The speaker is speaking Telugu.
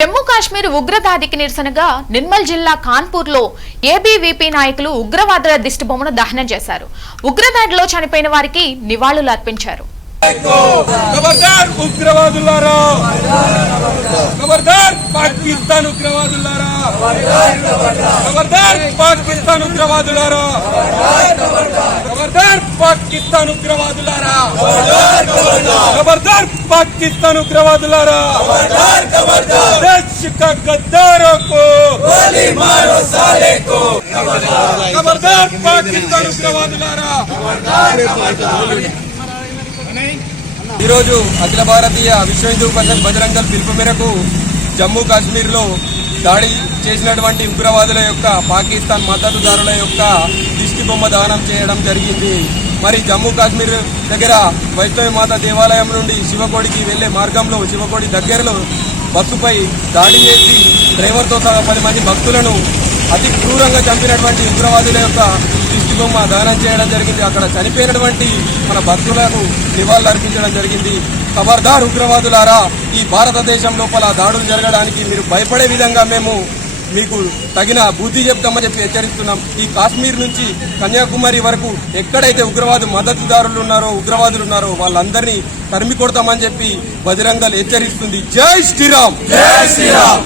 జమ్మూ కాశ్మీర్ ఉగ్రదాడికి నిరసనగా నిర్మల్ జిల్లా కాన్పూర్లో ఏబీవీపీ నాయకులు ఉగ్రవాదుల దిష్టిబొమ్మను దహనం చేశారు. ఉగ్రదాడిలో చనిపోయిన వారికి నివాళులు అర్పించారు. ఖబర్దార్ ఉగ్రవాదులారా! పాకిస్తాన్ ఉగ్రవాదులారా! పాకిస్తాన్ ఉగ్రవాదులారా! ఖబర్దార్ పాకిస్తాన్ ఉగ్రవాదులారా ఖబర్దార్ పాకిస్తాన్ ఉగ్రవాదులారా देश का गद्दारों को गोली मारो साले को खबरदार पाकिस्तान ఉగ్రవాదులారా ఈరోజు అఖిల భారతీయ విశ్వ హిందూ పరిషత్ బజరంగల్ పిలుపు మేరకు జమ్మూ కాశ్మీర్లో దాడి చేసినటువంటి ఉగ్రవాదుల యొక్క పాకిస్తాన్ మద్దతుదారుల యొక్క దిష్టి బొమ్మ దానం చేయడం జరిగింది మరి జమ్మూ కాశ్మీర్ దగ్గర వైష్ణవి మాత దేవాలయం నుండి శివకోడికి వెళ్లే మార్గంలో శివకోడి దగ్గరలో బస్సుపై దాడి చేసి డ్రైవర్తో సహా పది మంది భక్తులను అతి క్రూరంగా చంపినటువంటి ఉగ్రవాదుల యొక్క దిష్టిబొమ్మ దానం చేయడం జరిగింది. అక్కడ చనిపోయినటువంటి మన భక్తులకు నివాళులు అర్పించడం జరిగింది. ఖబర్దార్ ఉగ్రవాదులారా ఈ భారతదేశం లోపల దాడులు జరగడానికి మీరు భయపడే విధంగా మేము మీకు తగిన బుద్ధి చెప్తామని చెప్పి హెచ్చరిస్తున్నాం. ఈ కాశ్మీర్ నుంచి కన్యాకుమారి వరకు ఎక్కడైతే ఉగ్రవాద మద్దతుదారులు ఉన్నారో ఉగ్రవాదులు ఉన్నారో వాళ్ళందరినీ తరిమి కొడతామని చెప్పి బజరంగల్ హెచ్చరిస్తుంది. జై శ్రీరామ్! జై శ్రీరామ్!